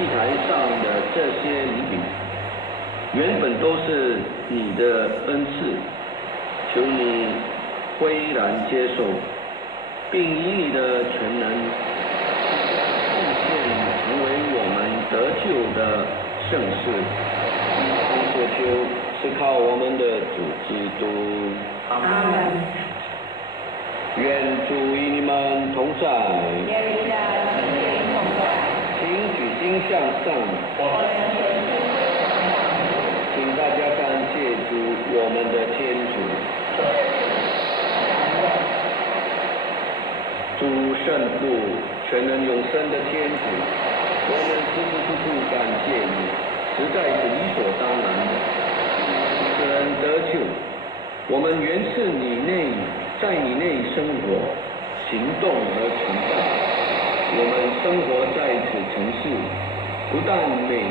祭坛上的这些礼品，原本都是你的恩赐，求你恢然接受，并以你的全能奉献成为我们得救的圣事。并所求是靠我们的主基督。阿门。愿主与你们同在。愿你的心灵同在。请举心向上。请大家感谢主，我们的天主。主圣父，全能永生的天主，我们时时处处感谢你，实在是理所当然的。使人得救，我们原是在你内生活、行动和存在。我们生活在此城市，不但每